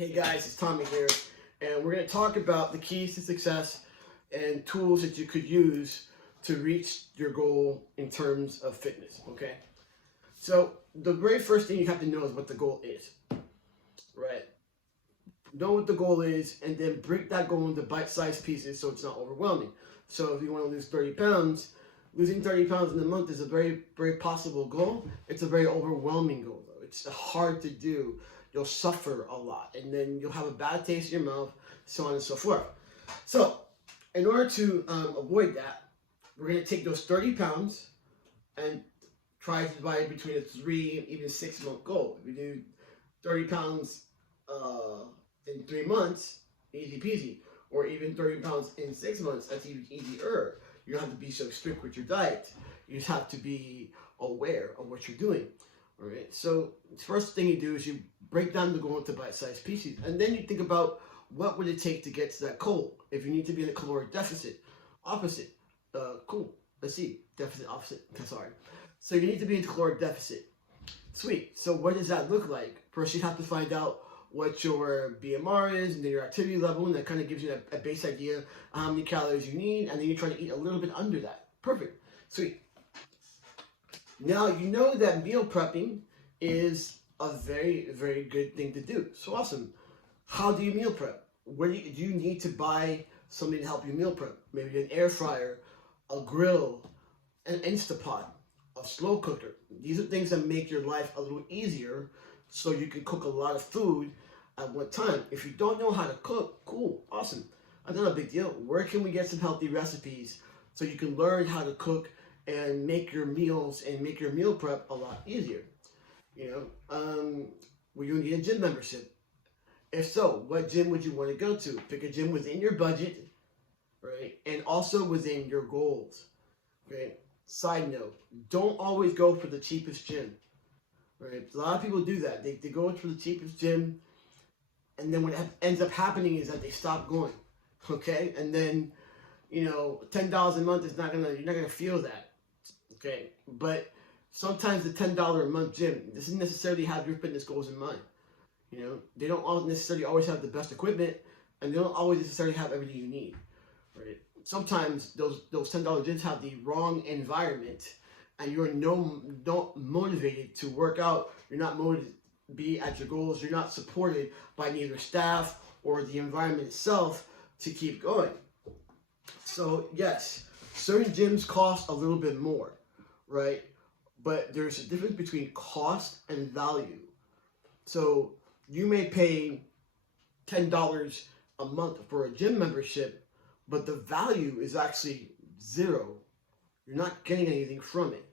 Hey guys, it's Tommy here, and we're going to talk about the keys to success and tools that you could use to reach your goal in terms of fitness, okay? So, the very first thing you have to know is what the goal is, right? Know what the goal is, and then break that goal into bite-sized pieces so it's not overwhelming. So, if you want to lose 30 pounds, losing 30 pounds in a month is a very, very possible goal. It's a very overwhelming goal, though. It's hard to do. You'll suffer a lot, and then you'll have a bad taste in your mouth, so on and so forth. So, in order to avoid that, we're going to take those 30 pounds and try to divide it between a 3 even 6 month goal. If you do 30 pounds in 3 months, easy peasy. Or even 30 pounds in 6 months, that's even easier. You don't have to be so strict with your diet. You just have to be aware of what you're doing. All right. So the first thing you do is you break down the goal into bite-sized pieces, and then you think about what would it take to get to that goal. If you need to be in a caloric deficit, opposite. Cool. Let's see. Deficit, opposite. Sorry. So you need to be in caloric deficit. Sweet. So what does that look like? First, you have to find out what your BMR is and then your activity level, and that kind of gives you a base idea of how many calories you need, and then you try to eat a little bit under that. Perfect. Sweet. Now you know that meal prepping is a very, very good thing to do. So awesome. How do you meal prep? What do you need to buy something to help you meal prep? Maybe an air fryer, a grill, an Instapot, a slow cooker. These are things that make your life a little easier so you can cook a lot of food at one time. If you don't know how to cook, cool, awesome. That's not a big deal. Where can we get some healthy recipes so you can learn how to cook and make your meals and make your meal prep a lot easier? Will you need a gym membership? If so, what gym would you want to go to? Pick a gym within your budget, right? And also within your goals, okay? Side note, don't always go for the cheapest gym, right? A lot of people do that. They go for the cheapest gym, and then what ends up happening is that they stop going, okay? And then, $10 a month is you're not gonna feel that, okay? But sometimes the $10 a month gym doesn't necessarily have your fitness goals in mind. They don't all necessarily always have the best equipment, and they don't always necessarily have everything you need, right? Sometimes those $10 gyms have the wrong environment, and you're not motivated to work out. You're not motivated to be at your goals. You're not supported by neither staff or the environment itself to keep going. So yes, certain gyms cost a little bit more, right? But there's a difference between cost and value. So you may pay $10 a month for a gym membership, but the value is actually zero. You're not getting anything from it.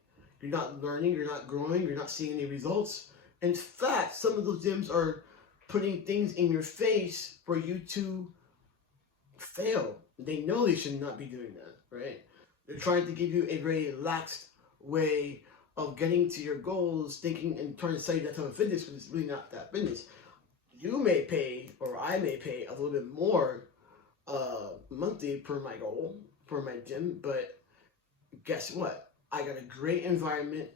You're not learning, you're not growing, you're not seeing any results. In fact, some of those gyms are putting things in your face for you to fail. They know they should not be doing that, right? They're trying to give you a very lax way of getting to your goals, thinking and trying to sell you that type of fitness, but it's really not that fitness. You may pay, or I may pay a little bit more monthly per my goal, per my gym, but guess what? I got a great environment.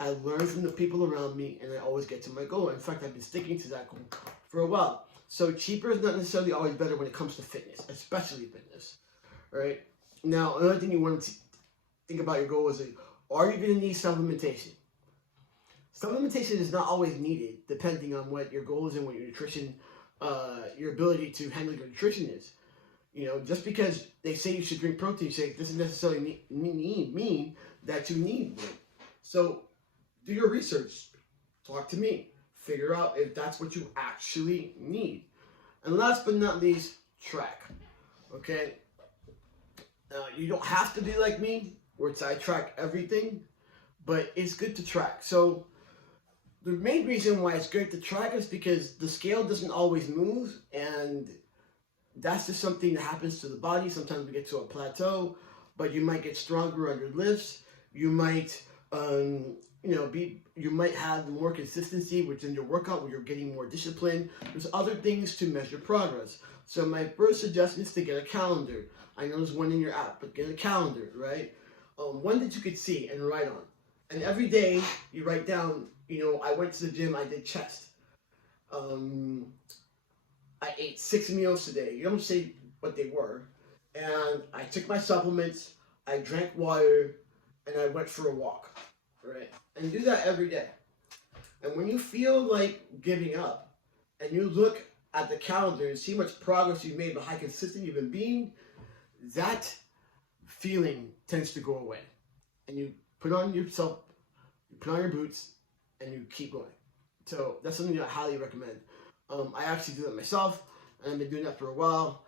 I learn from the people around me, and I always get to my goal. In fact, I've been sticking to that goal for a while. So cheaper is not necessarily always better when it comes to fitness, especially fitness, right? Now, another thing you want to think about your goal is, are you going to need supplementation? Supplementation is not always needed, depending on what your goal is and what your nutrition, your ability to handle your nutrition is. Just because they say you should drink protein shake doesn't necessarily mean that you need one. So do your research. Talk to me. Figure out if that's what you actually need. And last but not least, track. Okay? You don't have to be like me, where I track everything, but it's good to track. So the main reason why it's great to track is because the scale doesn't always move, and that's just something that happens to the body. Sometimes we get to a plateau, but you might get stronger on your lifts. You might, you might have more consistency within your workout where you're getting more discipline. There's other things to measure progress. So my first suggestion is to get a calendar. I know there's one in your app, but get a calendar, right? One that you could see and write on. And every day you write down, I went to the gym, I did chest. I ate 6 meals today. You don't say what they were. And I took my supplements, I drank water, and I went for a walk. Right? And do that every day. And when you feel like giving up, and you look at the calendar and see how much progress you've made, but how consistent you've been being, that feeling tends to go away. And you put on yourself, you put on your boots, and you keep going. So that's something I highly recommend. I actually do that myself, and I've been doing that for a while,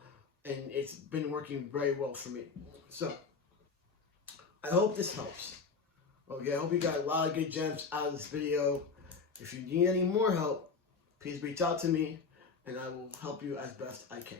and it's been working very well for me. So I hope this helps. Okay, I hope you got a lot of good gems out of this video. If you need any more help, please reach out to me, and I will help you as best I can.